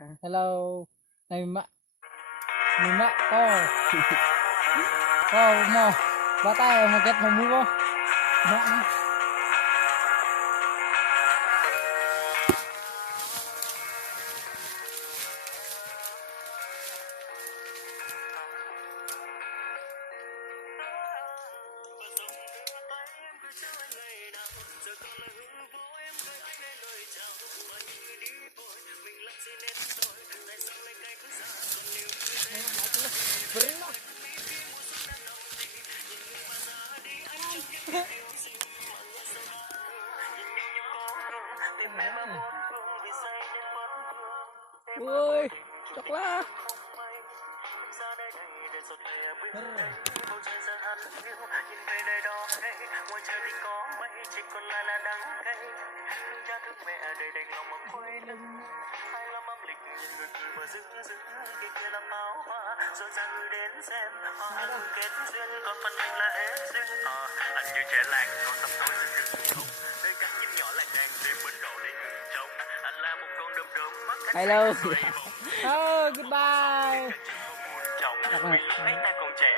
Hello, này mình mẹ có mà bắt tay mà kết mà mua mẹ ui chọc la anh như trẻ lạc còn tắm tối trên rừng thông nơi các chim nhỏ lạc đàn đêm bến đậu để ngừng trông anh là một con đom đóm mắt hello oh goodbye trọng vì lúc ấy ta còn